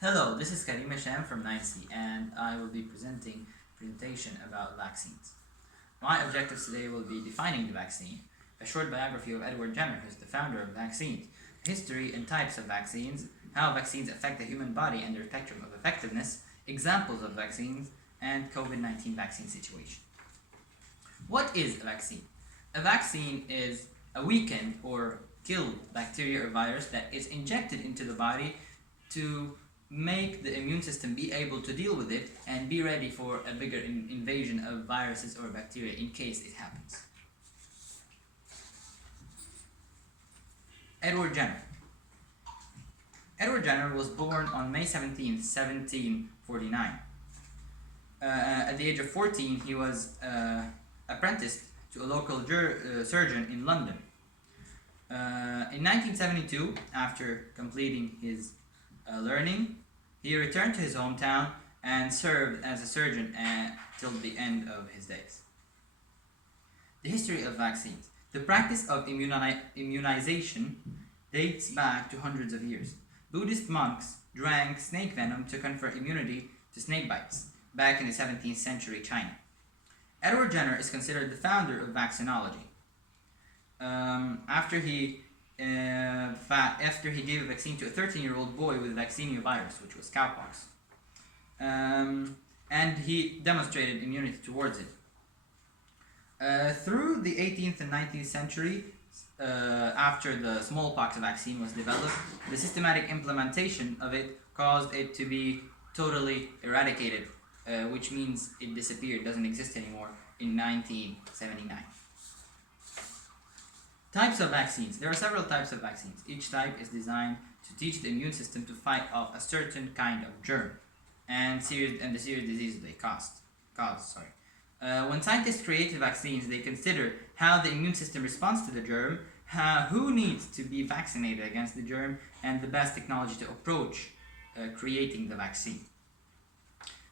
Hello, this is Karim Hasham from 9C and I will be presenting a presentation about vaccines. My objectives today will be defining the vaccine, a short biography of Edward Jenner, who is the founder of vaccines, history and types of vaccines, how vaccines affect the human body and their spectrum of effectiveness, examples of vaccines, and COVID-19 vaccine situation. What is a vaccine? A vaccine is a weakened or killed bacteria or virus that is injected into the body to make the immune system be able to deal with it and be ready for a bigger invasion of viruses or bacteria in case it happens. Edward Jenner. Edward Jenner was born on May 17, 1749. At the age of 14, he was apprenticed to a local surgeon in London. In 1972, after completing his learning, he returned to his hometown and served as a surgeon till the end of his days. The history of vaccines. The practice of immunization dates back to hundreds of years. Buddhist monks drank snake venom to confer immunity to snake bites back in the 17th century China. Edward Jenner is considered the founder of vaccinology. After he gave a vaccine to a 13-year-old boy with vaccinia virus, which was cowpox, and he demonstrated immunity towards it. Through the 18th and 19th century, after the smallpox vaccine was developed, the systematic implementation of it caused it to be totally eradicated, which means it disappeared, doesn't exist anymore, in 1979. Types of vaccines. There are several types of vaccines. Each type is designed to teach the immune system to fight off a certain kind of germ and the serious diseases they cause. When scientists create vaccines, they consider how the immune system responds to the germ, who needs to be vaccinated against the germ, and the best technology to approach creating the vaccine.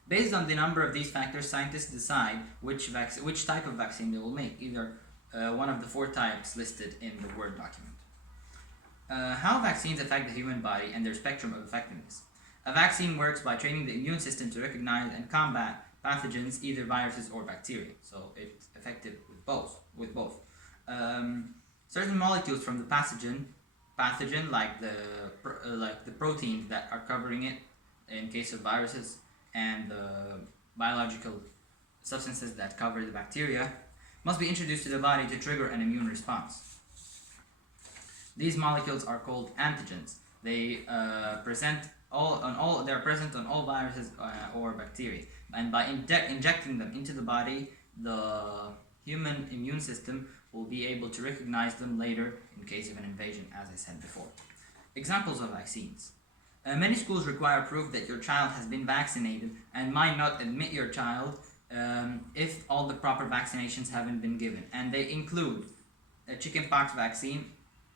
Based on the number of these factors, scientists decide which type of vaccine they will make, either one of the 4 types listed in the Word document. How vaccines affect the human body and their spectrum of effectiveness. A vaccine works by training the immune system to recognize and combat pathogens, either viruses or bacteria. So it's effective with both. Certain molecules from the pathogen, like the proteins that are covering it in case of viruses, and the biological substances that cover the bacteria, must be introduced to the body to trigger an immune response. These molecules are called antigens. They are present on all viruses or bacteria, and by injecting them into the body, the human immune system will be able to recognize them later in case of an invasion, as I said before. Examples of vaccines. Many schools require proof that your child has been vaccinated and might not admit your child if all the proper vaccinations haven't been given, and they include a chickenpox vaccine,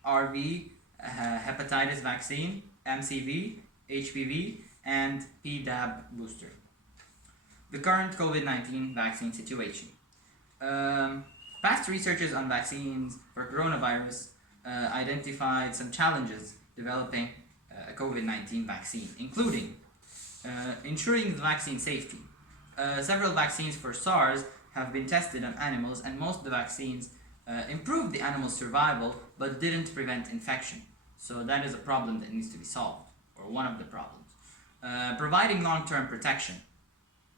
RV, hepatitis vaccine, MCV, HPV, and PDAB booster. The current COVID-19 vaccine situation. Past researchers on vaccines for coronavirus identified some challenges developing a COVID-19 vaccine, including ensuring the vaccine safety. Several vaccines for SARS have been tested on animals, and most of the vaccines improved the animal's survival but didn't prevent infection. So that is a problem that needs to be solved, or one of the problems. Providing long-term protection.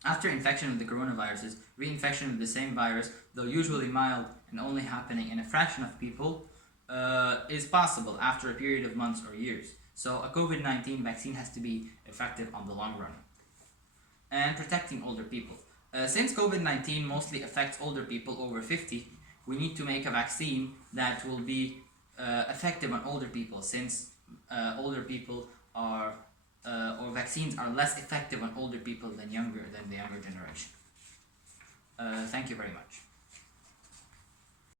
After infection with the coronaviruses, reinfection with the same virus, though usually mild and only happening in a fraction of people, is possible after a period of months or years. So a COVID-19 vaccine has to be effective on the long run. And protecting older people. Since COVID-19 mostly affects older people over 50, we need to make a vaccine that will be effective on older people, since older people are or vaccines are less effective on older people than the younger generation. Thank you very much.